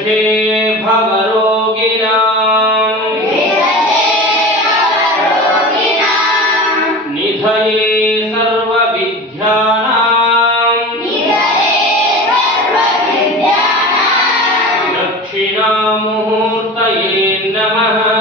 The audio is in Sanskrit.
विरजे भविरा निधये सर्वविद्यानाम् दक्षिणामुहूर्तये नमः।